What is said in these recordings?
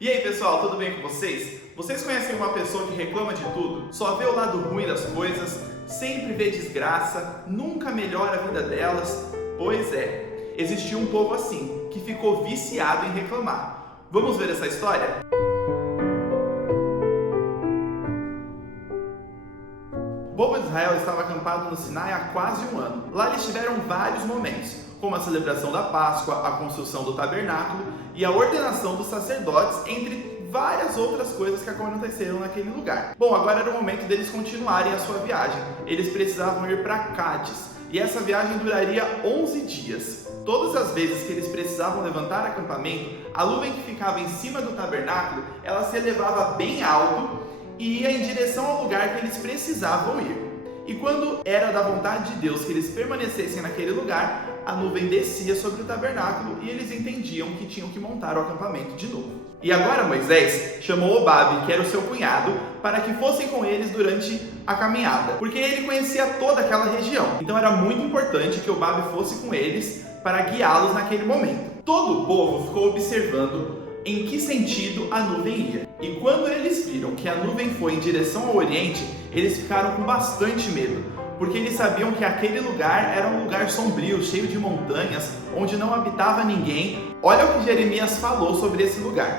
E aí pessoal, tudo bem com vocês? Vocês conhecem uma pessoa que reclama de tudo? Só vê o lado ruim das coisas, sempre vê desgraça, nunca melhora a vida delas? Pois é, existiu um povo assim, que ficou viciado em reclamar. Vamos ver essa história? O povo de Israel estava acampado no Sinai há quase um ano. Lá eles tiveram vários momentos, como a celebração da Páscoa, a construção do tabernáculo e a ordenação dos sacerdotes, entre várias outras coisas que aconteceram naquele lugar. Bom, agora era o momento deles continuarem a sua viagem. Eles precisavam ir para Cádiz e essa viagem duraria 11 dias. Todas as vezes que eles precisavam levantar acampamento, a nuvem que ficava em cima do tabernáculo, ela se elevava bem alto e ia em direção ao lugar que eles precisavam ir. E quando era da vontade de Deus que eles permanecessem naquele lugar, a nuvem descia sobre o tabernáculo e eles entendiam que tinham que montar o acampamento de novo. E agora Moisés chamou Obabe, que era o seu cunhado, para que fossem com eles durante a caminhada, porque ele conhecia toda aquela região. Então era muito importante que Obabe fosse com eles para guiá-los naquele momento. Todo o povo ficou observando em que sentido a nuvem ia. E quando eles viram que a nuvem foi em direção ao oriente, eles ficaram com bastante medo, porque eles sabiam que aquele lugar era um lugar sombrio, cheio de montanhas, onde não habitava ninguém. Olha o que Jeremias falou sobre esse lugar.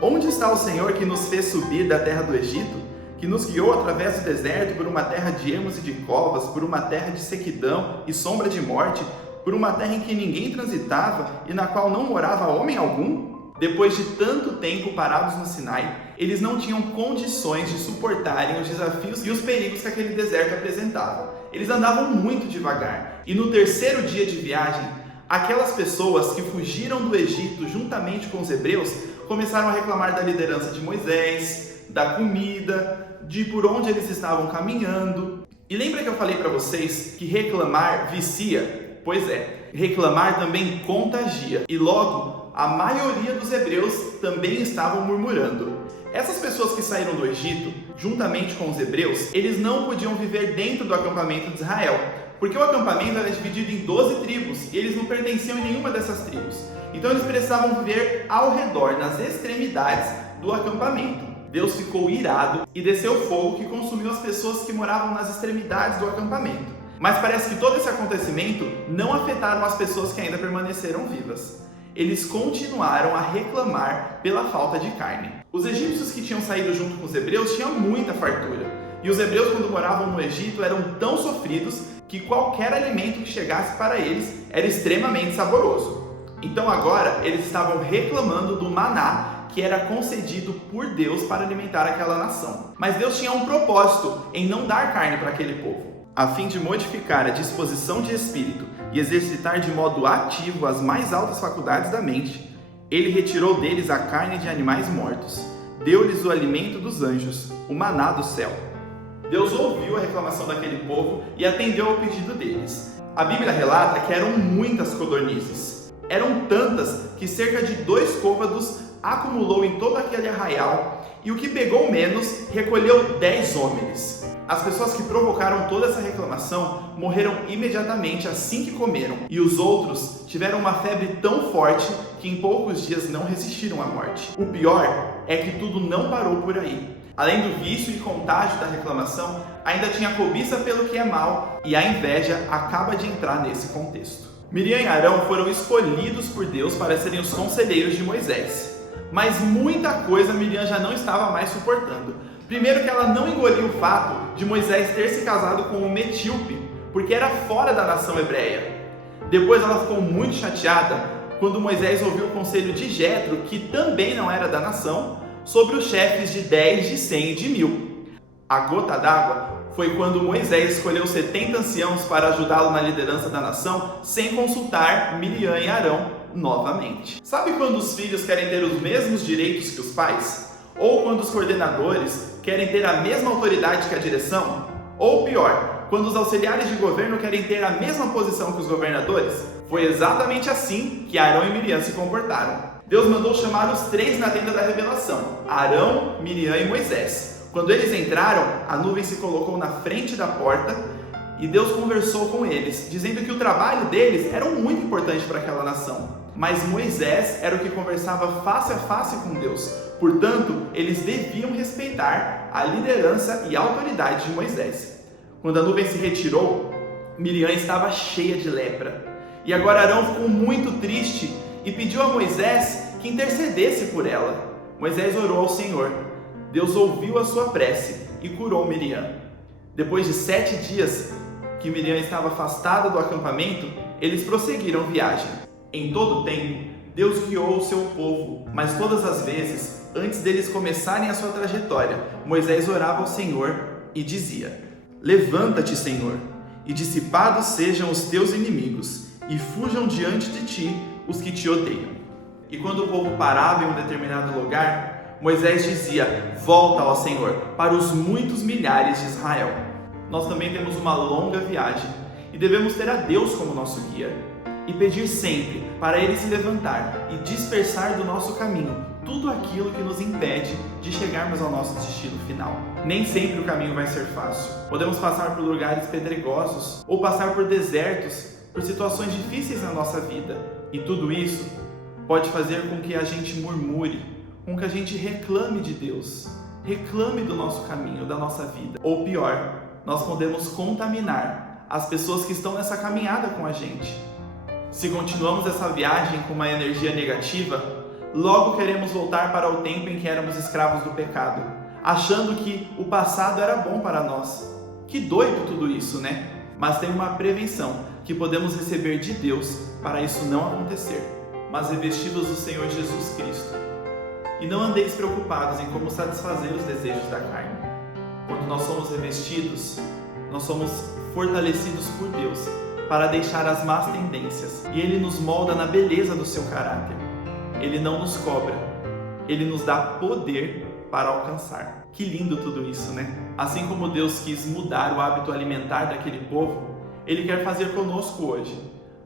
Onde está o Senhor que nos fez subir da terra do Egito, que nos guiou através do deserto por uma terra de ermos e de covas, por uma terra de sequidão e sombra de morte, por uma terra em que ninguém transitava e na qual não morava homem algum? Depois de tanto tempo parados no Sinai, eles não tinham condições de suportarem os desafios e os perigos que aquele deserto apresentava. Eles andavam muito devagar. E no terceiro dia de viagem, aquelas pessoas que fugiram do Egito juntamente com os hebreus começaram a reclamar da liderança de Moisés, da comida, de por onde eles estavam caminhando. E lembra que eu falei para vocês que reclamar vicia? Pois é, reclamar também contagia. E logo, a maioria dos hebreus também estavam murmurando. Essas pessoas que saíram do Egito, juntamente com os hebreus, eles não podiam viver dentro do acampamento de Israel, porque o acampamento era dividido em 12 tribos e eles não pertenciam em nenhuma dessas tribos. Então eles precisavam viver ao redor, nas extremidades do acampamento. Deus ficou irado e desceu fogo que consumiu as pessoas que moravam nas extremidades do acampamento. Mas parece que todo esse acontecimento não afetaram as pessoas que ainda permaneceram vivas. Eles continuaram a reclamar pela falta de carne. Os egípcios que tinham saído junto com os hebreus tinham muita fartura. E os hebreus, quando moravam no Egito, eram tão sofridos que qualquer alimento que chegasse para eles era extremamente saboroso. Então agora eles estavam reclamando do maná que era concedido por Deus para alimentar aquela nação. Mas Deus tinha um propósito em não dar carne para aquele povo. A fim de modificar a disposição de espírito e exercitar de modo ativo as mais altas faculdades da mente, ele retirou deles a carne de animais mortos, deu-lhes o alimento dos anjos, o maná do céu. Deus ouviu a reclamação daquele povo e atendeu ao pedido deles. A Bíblia relata que eram muitas codornizes. Eram tantas que cerca de 2 côvados acumulou em todo aquele arraial, e o que pegou menos recolheu 10 homens. As pessoas que provocaram toda essa reclamação morreram imediatamente assim que comeram, e os outros tiveram uma febre tão forte que em poucos dias não resistiram à morte. O pior é que tudo não parou por aí. Além do vício e contágio da reclamação, ainda tinha a cobiça pelo que é mal, e a inveja acaba de entrar nesse contexto. Miriam e Arão foram escolhidos por Deus para serem os conselheiros de Moisés. Mas muita coisa Miriam já não estava mais suportando. Primeiro que ela não engoliu o fato de Moisés ter se casado com um etíope, porque era fora da nação hebreia. Depois ela ficou muito chateada quando Moisés ouviu o conselho de Jetro, que também não era da nação, sobre os chefes de 10, de 100 e de 1000. A gota d'água foi quando Moisés escolheu 70 anciãos para ajudá-lo na liderança da nação, sem consultar Miriam e Arão novamente. Sabe quando os filhos querem ter os mesmos direitos que os pais? Ou quando os coordenadores querem ter a mesma autoridade que a direção? Ou pior, quando os auxiliares de governo querem ter a mesma posição que os governadores? Foi exatamente assim que Arão e Miriam se comportaram. Deus mandou chamar os 3 na tenda da revelação: Arão, Miriam e Moisés. Quando eles entraram, a nuvem se colocou na frente da porta e Deus conversou com eles, dizendo que o trabalho deles era muito importante para aquela nação. mas Moisés era o que conversava face a face com Deus. Portanto, eles deviam respeitar a liderança e a autoridade de Moisés. Quando a nuvem se retirou, Miriam estava cheia de lepra. E agora Arão ficou muito triste e pediu a Moisés que intercedesse por ela. Moisés orou ao Senhor. Deus ouviu a sua prece e curou Miriam. Depois de 7 dias que Miriam estava afastada do acampamento, eles prosseguiram viagem. Em todo o tempo, Deus guiou o seu povo, mas todas as vezes, antes deles começarem a sua trajetória, Moisés orava ao Senhor e dizia: Levanta-te, Senhor, e dissipados sejam os teus inimigos, e fujam diante de ti os que te odeiam. E quando o povo parava em um determinado lugar, Moisés dizia: Volta, ó Senhor, para os muitos milhares de Israel. Nós também temos uma longa viagem e devemos ter a Deus como nosso guia e pedir sempre para Ele se levantar e dispersar do nosso caminho tudo aquilo que nos impede de chegarmos ao nosso destino final. Nem sempre o caminho vai ser fácil. Podemos passar por lugares pedregosos ou passar por desertos, por situações difíceis na nossa vida. E tudo isso pode fazer com que a gente murmure, com que a gente reclame de Deus, reclame do nosso caminho, da nossa vida. Ou pior, nós podemos contaminar as pessoas que estão nessa caminhada com a gente. Se continuamos essa viagem com uma energia negativa, logo queremos voltar para o tempo em que éramos escravos do pecado, achando que o passado era bom para nós. Que doido tudo isso, né? Mas tem uma prevenção que podemos receber de Deus para isso não acontecer. Mas revestidos do Senhor Jesus Cristo. E não andeis preocupados em como satisfazer os desejos da carne. Quando nós somos revestidos, nós somos fortalecidos por Deus para deixar as más tendências. E Ele nos molda na beleza do seu caráter. Ele não nos cobra. Ele nos dá poder para alcançar. Que lindo tudo isso, né? Assim como Deus quis mudar o hábito alimentar daquele povo, Ele quer fazer conosco hoje,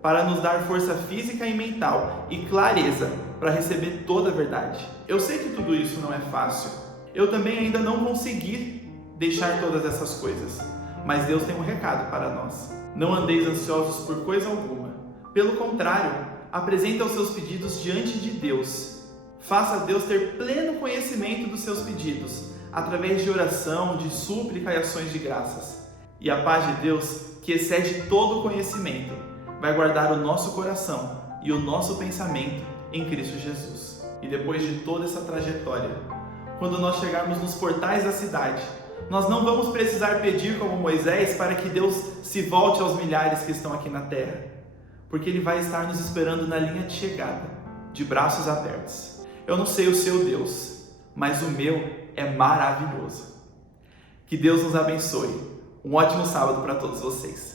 para nos dar força física e mental e clareza para receber toda a verdade. Eu sei que tudo isso não é fácil. Eu também ainda não consegui deixar todas essas coisas. Mas Deus tem um recado para nós. Não andeis ansiosos por coisa alguma. Pelo contrário, apresenta os seus pedidos diante de Deus. Faça Deus ter pleno conhecimento dos seus pedidos, através de oração, de súplica e ações de graças. E a paz de Deus, que excede todo o conhecimento, vai guardar o nosso coração e o nosso pensamento em Cristo Jesus. E depois de toda essa trajetória, quando nós chegarmos nos portais da cidade, nós não vamos precisar pedir como Moisés para que Deus se volte aos milhares que estão aqui na terra, porque Ele vai estar nos esperando na linha de chegada, de braços abertos. Eu não sei o seu Deus, mas o meu é maravilhoso. Que Deus nos abençoe. Um ótimo sábado para todos vocês.